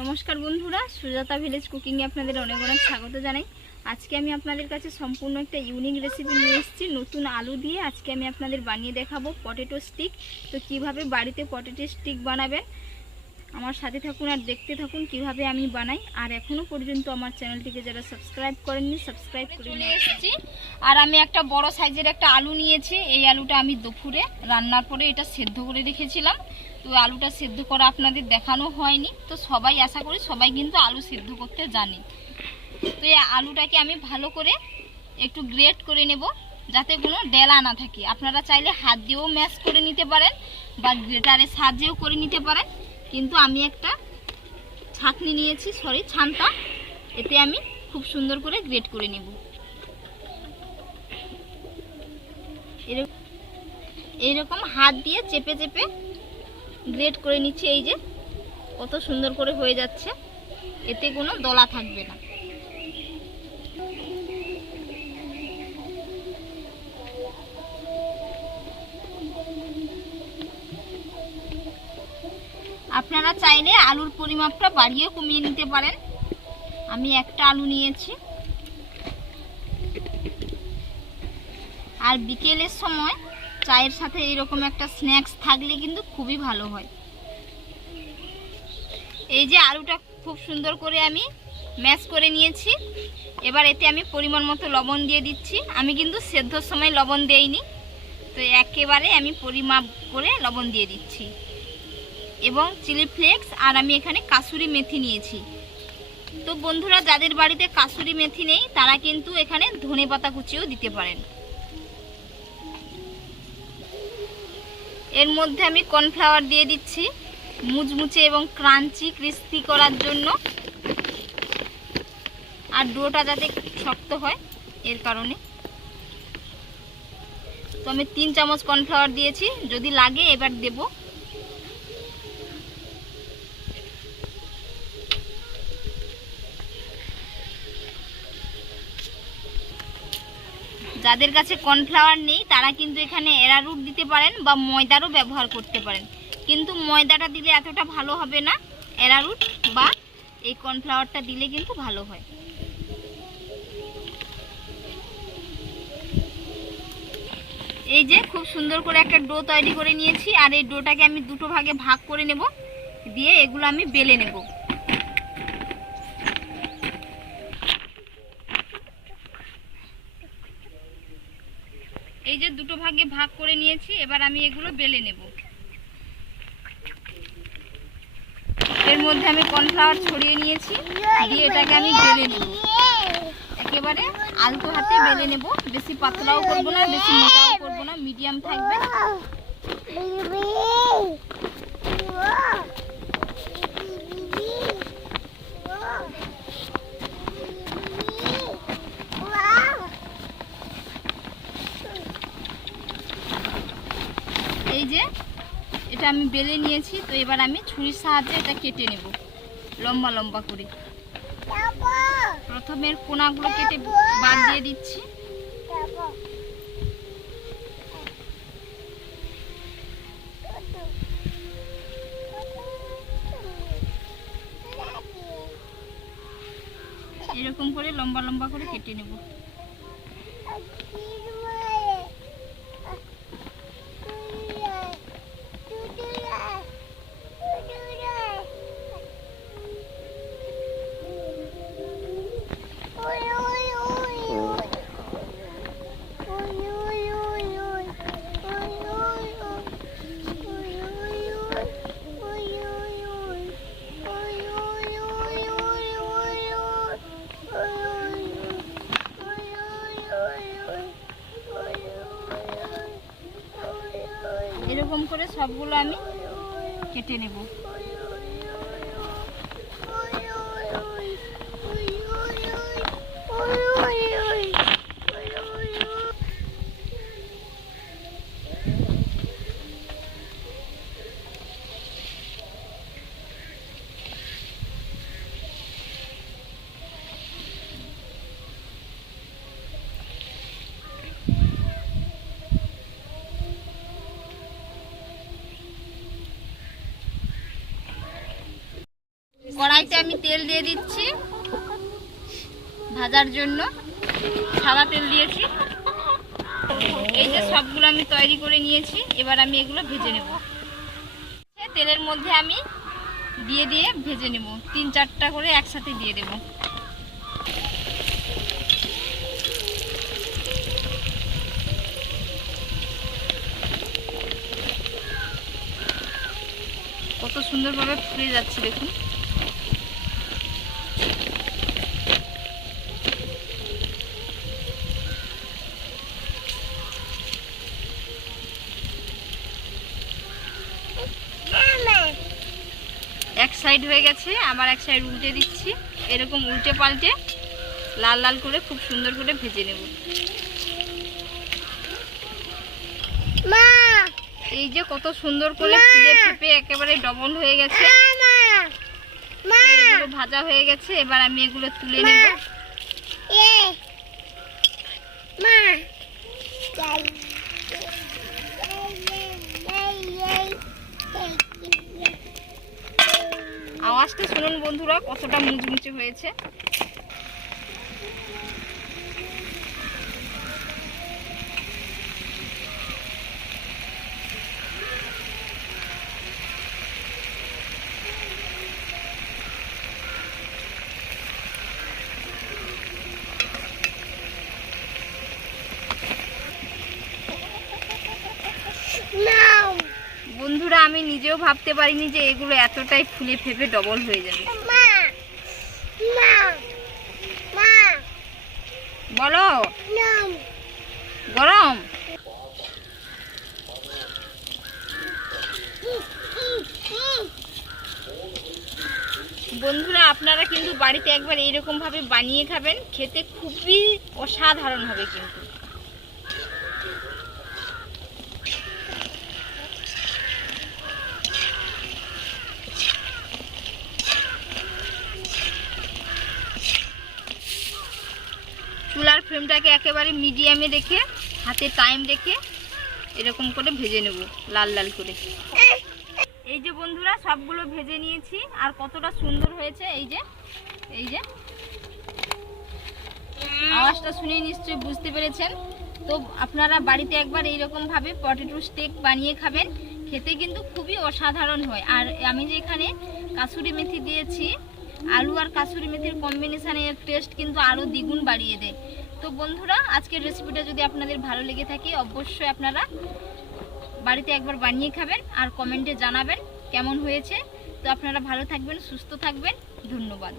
নমস্কার বন্ধুরা সুজাতা ভিলেজ কুকিংয়ে আপনাদের অনেক অনেক স্বাগত জানাই। আজকে আমি আপনাদের কাছে সম্পূর্ণ একটা ইউনিক রেসিপি নিয়ে এসেছি নতুন আলু দিয়ে। আজকে আমি আপনাদের বানিয়ে দেখাবো পটেটো স্টিক তো কীভাবে বাড়িতে পটেটো স্টিক বানাবেন? আমার সাথে থাকুন আর দেখতে থাকুন কীভাবে আমি বানাই। আর এখনও পর্যন্ত আমার চ্যানেলটিকে যারা সাবস্ক্রাইব করেননি সাবস্ক্রাইব করে নিয়ে এসেছি। আর আমি একটা বড় সাইজের একটা আলু নিয়েছি। এই আলুটা আমি দুপুরে রান্নার পরে এটা সেদ্ধ করে রেখেছিলাম। তো আলুটা সেদ্ধ করা আপনাদের দেখানো হয়নি। তো সবাই আশা করি সবাই কিন্তু আলু সেদ্ধ করতে জানে। তো এই আলুটাকে আমি ভালো করে একটু গ্রেট করে নেব, যাতে কোনো ডেলা না থাকে। আপনারা চাইলে হাত দিয়েও ম্যাশ করে নিতে পারেন বা গ্রেটারের সাহায্যেও করে নিতে পারেন। কিন্তু আমি একটা ছাঁকনি নিয়েছি সরি ছানটা এতে আমি খুব সুন্দর করে গ্রেট করে নেব। এরকম হাত দিয়ে চেপে চেপে গ্রেট করে নিচ্ছি এই যে। কত সুন্দর করে হয়ে যাচ্ছে। এতে কোনো দলা থাকবে না। আপনারা চাইলে আলুর পরিমাপটা বাড়িয়ে কমিয়ে নিতে পারেন। আমি একটা আলু নিয়েছি। আর বিকেলের সময় চায়ের সাথে এরকম একটা স্ন্যাক্স থাকলে কিন্তু খুবই ভালো হয়। এই যে আলুটা খুব সুন্দর করে আমি ম্যাশ করে নিয়েছি। এবার এতে আমি পরিমাণ মতো লবণ দিয়ে দিচ্ছি। আমি কিন্তু সেদ্ধর সময় লবণ দেইনি। তো একেবারে আমি পরিমাপ করে লবণ দিয়ে দিচ্ছি। এবং চিলি ফ্লেক্স আর আমি এখানে কাসুরি মেথি নিয়েছি। তো বন্ধুরা, যাদের বাড়িতে কাসুরি মেথি নেই, তারা কিন্তু এখানে ধনে পাতা কুচিও দিতে পারেন। এর মধ্যে আমি কর্নফ্লাওয়ার দিয়ে দিচ্ছি, মুচমুচে এবং ক্রাঞ্চি, ক্রিস্পি করার জন্য। আর ডোটা যাতে শক্ত হয়, এর কারণে। তো আমি তিন চামচ কর্নফ্লাওয়ার দিয়েছি, যদি লাগে এবার দেবো। যাদের কাছে কর্নফ্লাওয়ার নেই, তারা কিন্তু এখানে এরারুট দিতে পারেন বা ময়দারও ব্যবহার করতে পারেন। কিন্তু ময়দাটা দিলে এতটা ভালো হবে না এরারুট বা এই কর্নফ্লাওয়ারটা দিলে কিন্তু ভালো হয়। এই যে খুব সুন্দর করে একটা ডো তৈরি করে নিয়েছি, আর এই ডোটাকে আমি দুটো ভাগে ভাগ করে নেব, দিয়ে এগুলো আমি বেলে নেব। এই যে দুটো ভাগে ভাগ করে নিয়েছি, এবার আমি এগুলো বেলে নেব। এর মধ্যে আমি কর্নফ্লাওয়ার ছড়িয়ে নিয়েছি, দিয়ে এটাকে আমি বেলে নেব। একেবারে আলতো হাতে বেলে নেব। বেশি পাতলাও করব না, বেশি মোটাও করব না, মিডিয়াম থাকবে এই যে এটা আমি বেলে নিয়েছি, তো এবার আমি ছুরির সাহায্যে এটা কেটে নেব, লম্বা লম্বা করে। প্রথমে এর কোনাগুলো কেটে বাদ দিয়ে দিচ্ছি। এরকম করে লম্বা লম্বা করে কেটে নেব। সবগুলো আমি কেটে নেব। কড়াইতে আমি তেল দিয়ে দিচ্ছি। ভাজার জন্য সাদা তেল দিয়েছি। এই যে সবগুলো আমি তৈরি করে নিয়েছি, এবার আমি এগুলো ভেজে নেব। তেলের মধ্যে আমি দিয়ে দিয়ে ভেজে নেব। তিন চারটা করে একসাথে দিয়ে দেব। কত সুন্দরভাবে ফুলে যাচ্ছে দেখুন। সাইড হয়ে গেছে আবার এক সাইড উল্টে দিচ্ছি। এরকম উল্টে পাল্টে লাল লাল করে খুব সুন্দর করে ভেজে নেব। মা! এই যে কত সুন্দর করে ফুলে ফুপে একেবারে ডবল হয়ে গেছে। এগুলো ভাজা হয়ে গেছে এবার আমি এগুলো তুলে নেব। মা! আওয়াজটা শুনুন বন্ধুরা কতটা মুচমুচে হয়েছে নাও বন্ধুরা আমি নিজেও ভাবতে পারিনি যে এগুলো এতটাই ফুলে ফেপে ডবল হয়ে যাবে। বলো। গরম। বন্ধুরা আপনারা কিন্তু বাড়িতে একবার এইরকম ভাবে বানিয়ে খাবেন খেতে খুবই অসাধারণ হবে কিন্তু। ফ্লেমটাকে একেবারে মিডিয়ামে রেখে, হাতে টাইম রেখে এরকম করে ভেজে নেব, লাল লাল করে। এই যে বন্ধুরা, সবগুলো ভেজে নিয়েছি। আর কতটা সুন্দর হয়েছে এই যে এই যে। আওয়াজটা শুনে নিশ্চয়ই বুঝতে পেরেছেন। তো আপনারা বাড়িতে একবার এইরকম ভাবে পটেটো স্টেক বানিয়ে খাবেন। খেতে কিন্তু খুবই অসাধারণ হয়। আর আমি যে এখানে কাসুরি মেথি দিয়েছি, আলু আর কাসুরি মেথির কম্বিনেশানের টেস্ট কিন্তু আরও দ্বিগুণ বাড়িয়ে দেয়। তো বন্ধুরা, আজকের রেসিপিটা যদি আপনাদের ভালো লেগে থাকে, অবশ্যই আপনারা বাড়িতে একবার বানিয়ে খাবেন আর কমেন্টে জানাবেন কেমন হয়েছে। তো আপনারা ভালো থাকবেন, সুস্থ থাকবেন। ধন্যবাদ।